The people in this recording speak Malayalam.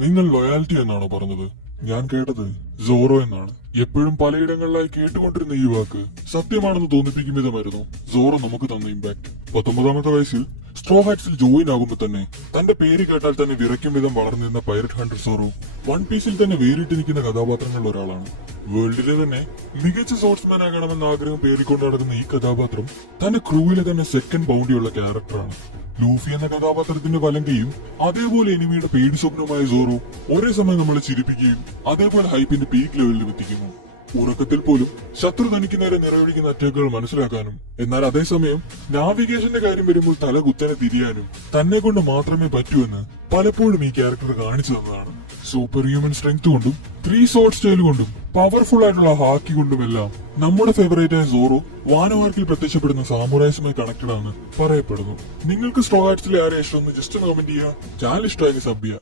നിങ്ങൾ ലോയാലിറ്റി എന്നാണോ പറഞ്ഞത്? ഞാൻ കേട്ടത് സോറോ എന്നാണ്. എപ്പോഴും പലയിടങ്ങളിലായി കേട്ടുകൊണ്ടിരുന്ന ഈ വാക്ക് സത്യമാണെന്ന് തോന്നിപ്പിക്കും വിധമായിരുന്നു സോറോ നമുക്ക് തന്ന ഇമ്പാക്ട്. 19ാമത്തെ വയസ്സിൽ സ്ട്രോ ഹാറ്റ്സിൽ ജോയിൻ ആകുമ്പോൾ തന്നെ തന്റെ പേര് കേട്ടാൽ തന്നെ വിറയ്ക്കും വിധം വളർന്നിരുന്ന പൈററ്റ് ഹണ്ടർ സോറോ വൺ പീസിൽ തന്നെ വേറിട്ട് നിൽക്കുന്ന കഥാപാത്രങ്ങളിൽ ഒരാളാണ്. വേൾഡിലെ തന്നെ മികച്ച സോഴ്സ്മാൻ ആകണമെന്ന ആഗ്രഹം പേറിക്കൊണ്ട് നടക്കുന്ന ഈ കഥാപാത്രം തന്റെ ക്രൂവിലെ തന്നെ സെക്കൻഡ് ബൗണ്ടിയുള്ള ക്യാരക്ടറാണ്. ലൂഫി എന്ന കഥാപാത്രത്തിന്റെ വലങ്കയും അതേപോലെ എനിമിയുടെ പേടി സ്വപ്നമായ സോറോ ഒരേ സമയം നമ്മളെ ചിരിപ്പിക്കുകയും അതേപോലെ ഹൈപ്പിന്റെ പീക്ക് ലെവലിൽ എത്തിക്കുന്നു. ഉറക്കത്തിൽ പോലും ശത്രു തനിക്ക് നേരെ നിറയൊഴിക്കുന്ന അറ്റാക്കുകൾ മനസ്സിലാക്കാനും എന്നാൽ അതേസമയം നാവിഗേഷന്റെ കാര്യം വരുമ്പോൾ തല കുത്തനെ തിരിയാനും തന്നെ കൊണ്ട് മാത്രമേ പറ്റൂ എന്ന് പലപ്പോഴും ഈ ക്യാരക്ടർ കാണിച്ചു തന്നതാണ്. സൂപ്പർ ഹ്യൂമൻ സ്ട്രെങ്ത് കൊണ്ടും 3 സോർഡ് സ്റ്റൈൽ കൊണ്ടും പവർഫുൾ ആയിട്ടുള്ള ഹാക്കി കൊണ്ടുമെല്ലാം നമ്മുടെ ഫേവറേറ്റ് ആയ സോറോ വാനവാർക്കിൽ പ്രത്യക്ഷപ്പെടുന്ന സാമുറായ്സുമായി കണക്റ്റഡ് ആണ് പറയപ്പെടുന്നു. നിങ്ങൾക്ക് സ്ട്രോ ഹാറ്റ്സിലെ ആരെ ഇഷ്ടമെന്ന് ജസ്റ്റ് കമന്റ് ചെയ്യുക. ചാനൽ ഇഷ്ടമായി സബ് ചെയ്യുക.